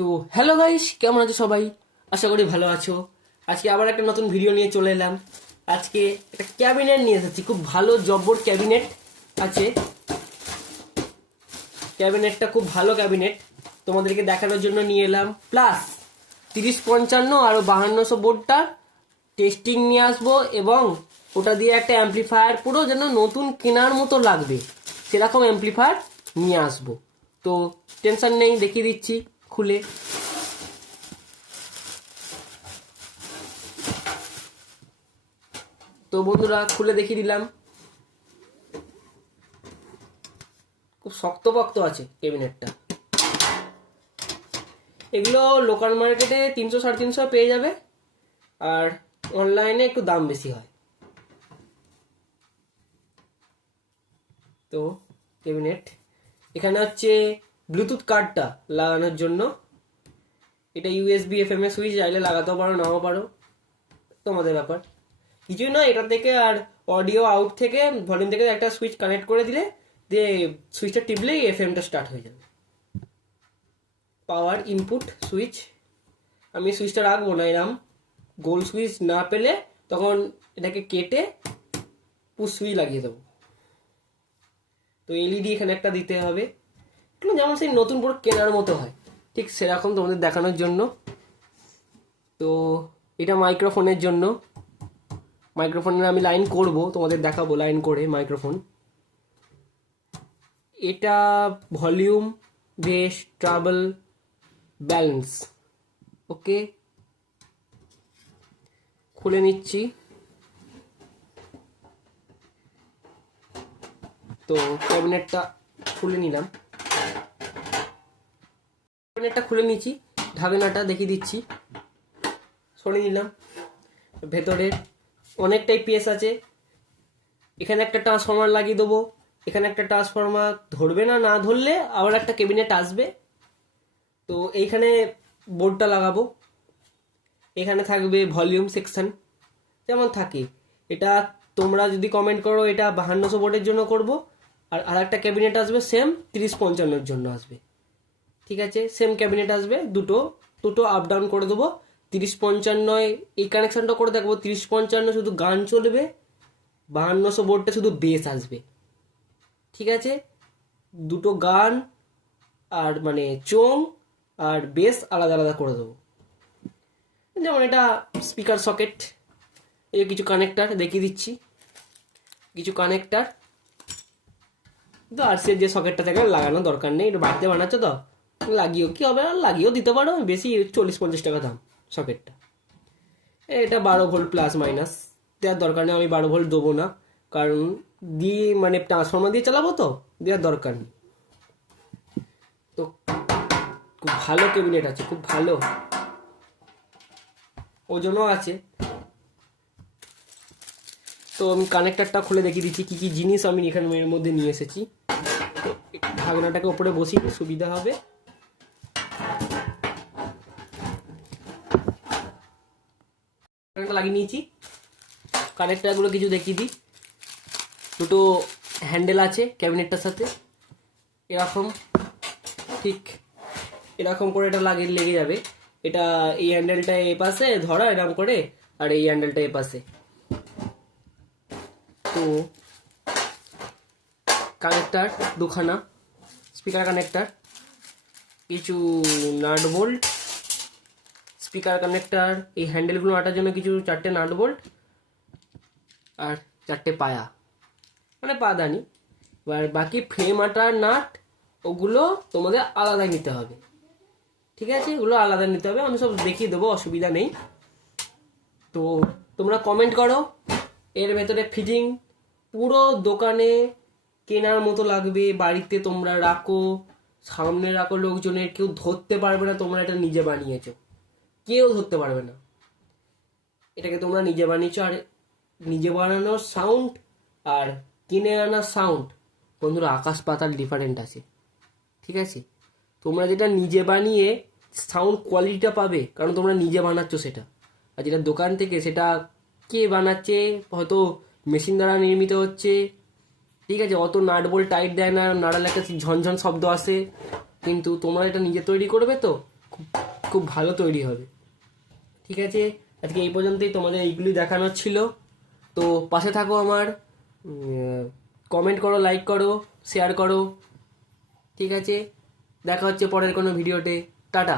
তো hello guys, কেমন আছো সবাই? আশা করি ভালো আছো। আজকে আবার একটা নতুন ভিডিও নিয়ে চলে এলাম। আজকে একটা ক্যাবিনেট নিয়ে এসেছি, খুব ভালো জব্বর ক্যাবিনেট আছে। ক্যাবিনেটটা খুব ভালো ক্যাবিনেট, তোমাদেরকে দেখানোর জন্য নিয়ে এলাম। প্লাস 3050 আর 5200 বোর্ডটা টেস্টিং নিয়ে আসবো, এবং ওটা দিয়ে একটা অ্যাম্পলিফায়ার পুরো যেন নতুন কেনার মতো লাগবে সেরকম অ্যাম্পলিফায়ার নিয়ে আসবো। তো টেনশন নেই, দেখিয়ে দিচ্ছি খুলে। তো বন্ধুরা, খুলে দেখিয়ে দিলাম। খুব শক্তপোক্ত আছে ক্যাবিনেটটা। এগুলো লোকাল মার্কেটে 300-350 পেয়ে যাবে, আর অনলাইনে একটু দাম বেশি হয়। তো ক্যাবিনেট এখানে হচ্ছে ব্লুটুথ কার্ডটা লাগানোর জন্য। এটা ইউএসবি এফএম এর সুইচ, চাইলে লাগাতেও পারো নাও পারো, তোমাদের ব্যাপার। কিছুই না, এটা থেকে আর অডিও আউট থেকে ভলিউম থেকে একটা সুইচ কানেক্ট করে দিলে, দিয়ে সুইচটা টিপলেই এফএমটা স্টার্ট হয়ে যাবে। পাওয়ার ইনপুট সুইচ, আমি সুইচটা রাখবো না, এরম গোল সুইচ না পেলে তখন এটাকে কেটে পুশ সুইচ লাগিয়ে দেবো। তো এলইডি এখানে একটা দিতে হবে, একটু যেমন সেই নতুন পুরো কেনার মতো হয়, ঠিক সেরকম তোমাদের দেখানোর জন্য। তো এটা মাইক্রোফোনের জন্য, মাইক্রোফোনের আমি লাইন করব, তোমাদের দেখাবো লাইন করে মাইক্রোফোন। এটা ভলিউম, বেস, ট্রাবল, ব্যালেন্স। ওকে, খুলে নিচ্ছি। তো ক্যাবিনেটটা খুলে নিলাম, ক্যাবিনেটটা খুলে নিচ্ছি, ঢাকনাটা দেখিয়ে দিচ্ছি, সরিয়ে নিলাম। ভেতরে অনেকটাই পিএস আছে। এখানে একটা ট্রান্সফরমার লাগিয়ে দেবো, এখানে একটা ট্রান্সফরমার ধরবে না, না ধরলে আবার একটা ক্যাবিনেট আসবে। তো এইখানে বোর্ডটা লাগাবো, এখানে থাকবে ভলিউম সেকশন যেমন থাকে। এটা তোমরা যদি কমেন্ট করো এটা 5200 বোর্ডের জন্য করব, আর আরেকটা ক্যাবিনেট আসবে সেম 3050 জন্য আসবে। ঠিক আছে, সেম ক্যাবিনেট আসবে, দুটো দুটো আপ ডাউন করে দেবো। 3050 এই কানেকশনটা করে দেখবো, 3050 শুধু গান চলবে, 5200 বোর্ডটা শুধু বেস আসবে। ঠিক আছে, দুটো গান আর মানে চোং আর বেস আলাদা আলাদা করে দেবো। যেমন এটা স্পিকার সকেট, এই কিছু কানেক্টার দেখিয়ে দিচ্ছি, কিছু কানেক্টার। তো আর সে যে সকেটটা থাকে লাগানোর দরকার নেই, এটা বাড়িতে বানাচ্ছ তো লাগিয়েও কি হবে, আর লাগিয়েও দিতে পারো, বেশি 40-50 টাকা দাম সকেটটা। এটা 12 ভোল্ট প্লাস মাইনাস দেওয়ার দরকার নেই, আমি 12 ভোল্ট দেবো না, কারণ দিয়ে মানে ট্রান্সফর্মার দিয়ে চালাবো, তো দেওয়ার দরকার নেই। তো খুব ভালো ক্যাবিনেট আছে, খুব ভালো ওজনও আছে। তো আমি কানেক্টারটা খুলে দেখিয়ে দিচ্ছি কি কি জিনিস আমি এখানে এর মধ্যে নিয়ে এসেছি। ঢাকনাটাকে উপরে বসিয়ে সুবিধা হবে। লাগিয়ে নিয়েছি, কানেক্টারগুলো কিছু দেখিয়ে দিই। দুটো হ্যান্ডেল আছে ক্যাবিনেটটার সাথে, এরকম ঠিক এরকম করে এটা লেগে যাবে। এটা এই হ্যান্ডেলটা এ পাশে ধরা এরকম করে, আর এই হ্যান্ডেলটা এ পাশে। তো কানেক্টার দুখানা, স্পিকার কানেক্টার, কিছু নাট বোল্ট, স্পিকার কানেক্টার, এই হ্যান্ডেলগুলো আটার জন্য কিছু 4টে নাট বোল্ট, আর 4টে পায়া মানে পাদানি। এবার বাকি ফ্রেম আটার নাট ওগুলো তোমাদের আলাদা নিতে হবে। ঠিক আছে, এগুলো আলাদা নিতে হবে, আমি সব দেখিয়ে দেবো, অসুবিধা নেই। তো তোমরা কমেন্ট করো এর ভেতরে ফিটিং পুরো দোকানে কেনার মতো লাগবে, বাড়িতে তোমরা রাখো, সামনে রাখো, লোকজনের কেউ ধরতে পারবে না তোমরা এটা নিজে বানিয়েছো, কেউ ধরতে পারবে না। এটাকে তোমরা নিজে বানিয়েছো, আর নিজে বানানোর সাউন্ড আর কিনে আনার সাউন্ড বন্ধুরা আকাশ পাতাল ডিফারেন্ট আছে। ঠিক আছে, তোমরা যেটা নিজে বানিয়ে সাউন্ড কোয়ালিটিটা পাবে, কারণ তোমরা নিজে বানাচ্ছ সেটা। আর যেটা দোকান থেকে সেটা কে বানাচ্ছে, হয়তো মেশিন দ্বারা নির্মিত হচ্ছে। ঠিক আছে, অত নাট বোল্ট টাইট দেয় না, নাড়ালে একটা ঝনঝন শব্দ আসে। কিন্তু তোমরা এটা নিজে তৈরি করবে, তো খুব খুব ভালো তৈরি হবে। ঠিক আছে, আজকে এই পর্যন্তই, তোমাদের এইগুলি দেখানোর ছিল। তো পাশে থাকো আমার, কমেন্ট করো, লাইক করো, শেয়ার করো। ঠিক আছে, দেখা হচ্ছে পরের কোনো ভিডিওতে। টাটা।